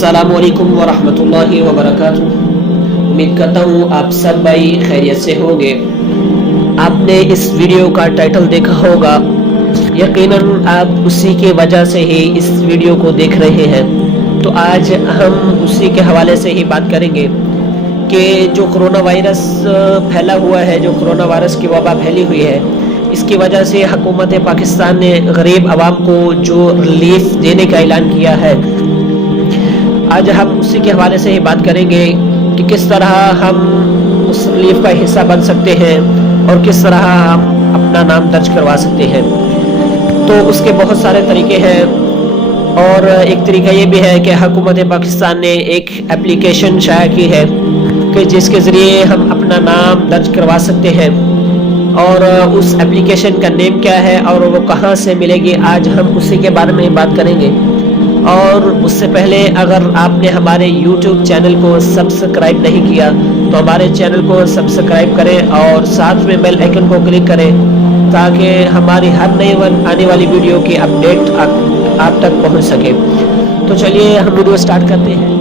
अस्सलामु अलैकुम वरहमतुल्लाहि वबरकातुह। उम्मीद करता हूँ आप सब भाई खैरियत से होंगे। आपने इस वीडियो का टाइटल देखा होगा, यकीनन आप उसी के वजह से ही इस वीडियो को देख रहे हैं। तो आज हम उसी के हवाले से ही बात करेंगे कि जो कोरोना वायरस फैला हुआ है, जो कोरोना वायरस की वबा फैली हुई है, इसकी वजह से हुकूमत पाकिस्तान ने गरीब आवाम को जो रिलीफ देने का ऐलान किया है, आज हम उसी के हवाले से ही बात करेंगे कि किस तरह हम उस रिलीफ का हिस्सा बन सकते हैं और किस तरह हम अपना नाम दर्ज करवा सकते हैं। तो उसके बहुत सारे तरीके हैं और एक तरीका ये भी है कि हुकूमत पाकिस्तान ने एक एप्लीकेशन शाया की है कि जिसके ज़रिए हम अपना नाम दर्ज करवा सकते हैं। और उस एप्लीकेशन का नेम क्या है और वो कहाँ से मिलेगी, आज हम उसी के बारे में बात करेंगे। और उससे पहले अगर आपने हमारे YouTube चैनल को सब्सक्राइब नहीं किया तो हमारे चैनल को सब्सक्राइब करें और साथ में बेल आइकन को क्लिक करें ताकि हमारी हर नई आने वाली वीडियो की अपडेट आप तक पहुंच सके। तो चलिए हम वीडियो स्टार्ट करते हैं।